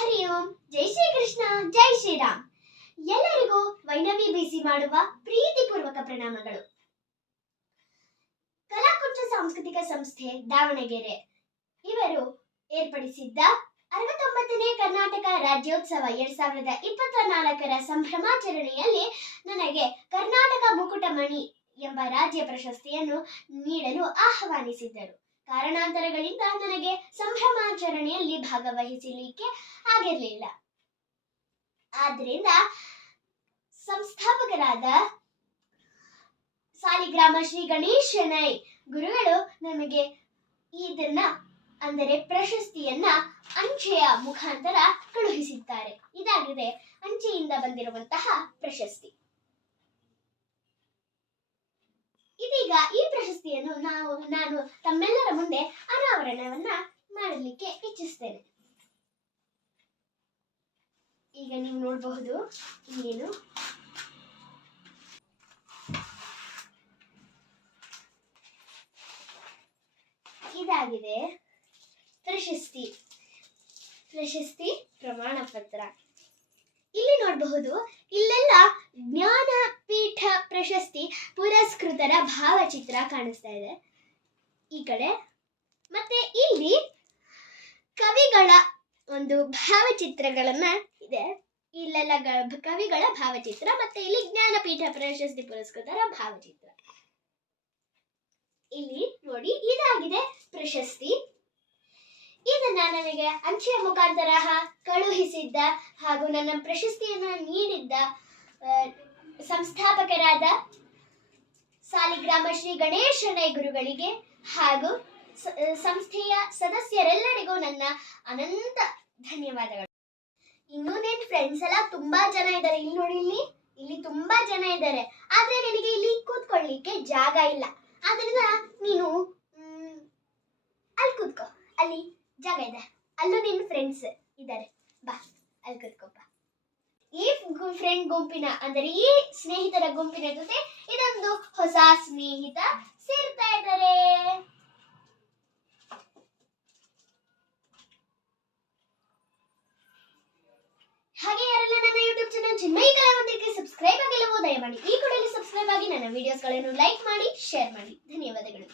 ಹರಿ ಓಂ. ಜೈ ಶ್ರೀ ಕೃಷ್ಣ, ಜೈ ಶ್ರೀರಾಮ್. ಎಲ್ಲರಿಗೂ ವೈನವಿ ಬಿಸಿ ಮಾಡುವ ಪ್ರೀತಿಪೂರ್ವಕ ಪ್ರಣಾಮಗಳು. ಕಲಾಕುಂಚ ಸಾಂಸ್ಕೃತಿಕ ಸಂಸ್ಥೆ ದಾವಣಗೆರೆ ಇವರು ಏರ್ಪಡಿಸಿದ್ದ 69ನೇ ಕರ್ನಾಟಕ ರಾಜ್ಯೋತ್ಸವ 2024ರ ಸಂಭ್ರಮಾಚರಣೆಯಲ್ಲಿ ನನಗೆ ಕರ್ನಾಟಕ ಮುಕುಟಮಣಿ ಎಂಬ ರಾಜ್ಯ ಪ್ರಶಸ್ತಿಯನ್ನು ನೀಡಲು ಆಹ್ವಾನಿಸಿದ್ದರು. ಕಾರಣಾಂತರಗಳಿಂದ ನನಗೆ ಸಂಭ್ರಮಾಚರಣೆಯಲ್ಲಿ ಭಾಗವಹಿಸಲಿಕ್ಕೆ ಆಗಿರಲಿಲ್ಲ. ಆದ್ರಿಂದ ಸಂಸ್ಥಾಪಕರಾದ ಸಾಲಿಗ್ರಾಮ ಶ್ರೀ ಗಣೇಶ್ ಶೆಣೈ ಗುರುಗಳು ನಮಗೆ ಇದನ್ನ ಅಂದರೆ ಪ್ರಶಸ್ತಿಯನ್ನ ಅಂಚೆಯ ಮುಖಾಂತರ ಕಳುಹಿಸಿದ್ದಾರೆ. ಇದಾಗಿದೆ ಅಂಚೆಯಿಂದ ಬಂದಿರುವಂತಹ ಪ್ರಶಸ್ತಿ. ಇದೀಗ ಈ ಪ್ರಶಸ್ತಿಯನ್ನು ನಾನು ತಮ್ಮೆಲ್ಲರ ಮುಂದೆ ಅನಾವರಣವನ್ನ ಮಾಡಲಿಕ್ಕೆ ಇಚ್ಛಿಸ್ತೇನೆ. ಈಗ ನೀವು ನೋಡಬಹುದು ಏನು ಇದಾಗಿದೆ ಪ್ರಶಸ್ತಿ ಪ್ರಮಾಣ ಪತ್ರ. ಇಲ್ಲಿ ನೋಡಬಹುದು, ಇಲ್ಲೆಲ್ಲ ಜ್ಞಾನಪೀಠ ಪ್ರಶಸ್ತಿ ಪುರಸ್ಕೃತರ ಭಾವಚಿತ್ರ ಕಾಣಿಸ್ತಾ ಇದೆ ಈ ಕಡೆ. ಮತ್ತೆ ಇಲ್ಲಿ ಕವಿಗಳ ಒಂದು ಭಾವಚಿತ್ರಗಳನ್ನ ಇದೆ. ಇಲ್ಲೆಲ್ಲ ಕವಿಗಳ ಭಾವಚಿತ್ರ, ಮತ್ತೆ ಇಲ್ಲಿ ಜ್ಞಾನಪೀಠ ಪ್ರಶಸ್ತಿ ಪುರಸ್ಕೃತರ ಭಾವಚಿತ್ರ. ಇಲ್ಲಿ ನೋಡಿ, ಇದಾಗಿದೆ ಪ್ರಶಸ್ತಿ. ಇದನ್ನ ನನಗೆ ಅಂಚೆಯ ಮುಖಾಂತರ ಕಳುಹಿಸಿದ್ದ ಹಾಗೂ ನನ್ನ ಪ್ರಶಸ್ತಿಯನ್ನ ನೀಡಿದ್ದ ಸಂಸ್ಥಾಪಕರಾದ ಸಾಲಿಗ್ರಾಮ ಶ್ರೀ ಗಣೇಶ್ ಶೆಣೈ ಗುರುಗಳಿಗೆ ಹಾಗೂ ಸಂಸ್ಥೆಯ ಸದಸ್ಯರೆಲ್ಲರಿಗೂ ನನ್ನ ಅನಂತ ಧನ್ಯವಾದಗಳು. ಇನ್ನು ನನ್ನ ಫ್ರೆಂಡ್ಸ್ ಎಲ್ಲ ತುಂಬಾ ಜನ ಇದ್ದಾರೆ. ಇಲ್ಲಿ ನೋಡಿ, ಇಲ್ಲಿ ತುಂಬಾ ಜನ ಇದ್ದಾರೆ. ಆದ್ರೆ ನಿನಗೆ ಇಲ್ಲಿ ಕೂತ್ಕೊಳ್ಳಿಕ್ಕೆ ಜಾಗ ಇಲ್ಲ. ಆದ್ರಿಂದ ನೀನು ಅಲ್ಲಿ ಕೂತ್ಕೋ, ಅಲ್ಲಿ ಜಾಗ ಇದೆ. ಅಲ್ಲೂ ನಿನ್ನ ಫ್ರೆಂಡ್ಸ್ ಇದ್ದಾರೆ, ಬಾ ಅಲ್ಲಿ ಕೂತ್ಕೋಪ್ಪ. ಈ ಫ್ರೆಂಡ್ ಗುಂಪಿನ ಅಂದರೆ ಈ ಸ್ನೇಹಿತರ ಗುಂಪಿನ ಜೊತೆ ಇದೊಂದು ಹೊಸ ಸ್ನೇಹಿತ ಸೇರ್ತಾ ಇದ್ದಾರೆ. ಹಾಗೆ ಯಾರೆಲ್ಲ ನನ್ನ ಯೂಟ್ಯೂಬ್ ಚಾನೆಲ್ ಚಿನ್ಮಯಿ ಕಲಾವಂತರಿಗೆ ಸಬ್ಸ್ಕ್ರೈಬ್ ಆಗಿಲ್ಲವೋ ದಯಮಾಡಿ ಈ ಕೂಡಲೇ ಸಬ್ಸ್ಕ್ರೈಬ್ ಆಗಿ ನನ್ನ ವಿಡಿಯೋಸ್ಗಳನ್ನು ಲೈಕ್ ಮಾಡಿ, ಶೇರ್ ಮಾಡಿ. ಧನ್ಯವಾದಗಳು.